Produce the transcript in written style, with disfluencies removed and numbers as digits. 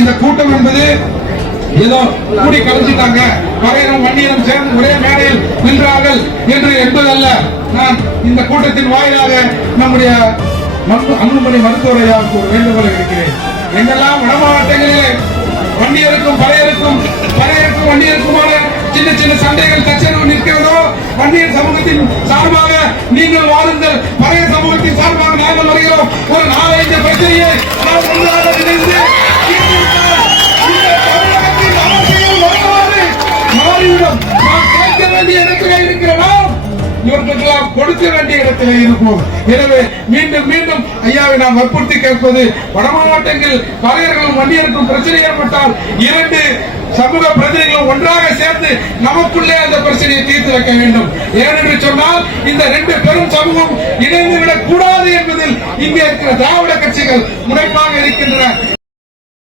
இந்த கூட்டம் என்பது ஏதோ கூடி கலந்துட்டாங்க, பறையரும் வன்னியரும் சேர்ந்து ஒரே மேடையில் நின்றார்கள் என்று என்பதல்ல. நான் இந்த கூட்டத்தின் வாயிலாக நம்முடைய அன்புமணி மருத்துவரையாவுக்கு ஒரு வேண்டுகோள் இருக்கிறேன். எங்கெல்லாம் வட மாவட்டங்களிலே வன்னியருக்கும் பறையருக்கும் வன்னியருக்குமான சின்ன சின்ன சண்டைகள் தச்சரவு நிற்கிறதோ, வன்னியர் சமூகத்தின் சார்பாக நீங்கள் வாருங்கள், பறைய சமூகத்தின் சார்பாக நாங்கள் வருகிறோம். ஒரு 4-5 பிரச்சனையை நாம் ஒன்றாக இணைந்து மாறிவிடும். நாம் கேட்க வேண்டிய இடத்திலே இருக்கிறோம், இவர்களுக்கெல்லாம் கொடுக்க வேண்டிய இடத்திலே இருப்போம். எனவே மீண்டும் மீண்டும் ஐயாவை நாம் வற்புறுத்தி கேட்பது, வட மாவட்டங்கள் பறையர்களும் வன்னியருக்கும் பிரச்சனை ஏற்பட்டால் 2 சமூக பிரதிநிதிகளும் ஒன்றாக சேர்ந்து நமக்குள்ளே அந்த பிரச்சனையை தீர்த்து வைக்க வேண்டும். ஏனென்று சொன்னால் இந்த 2 பெரும் சமூகம் இணைந்துவிடக் கூடாது என்பதில் இங்கே இருக்கிற திராவிட கட்சிகள் முனைப்பாக இருக்கின்றன.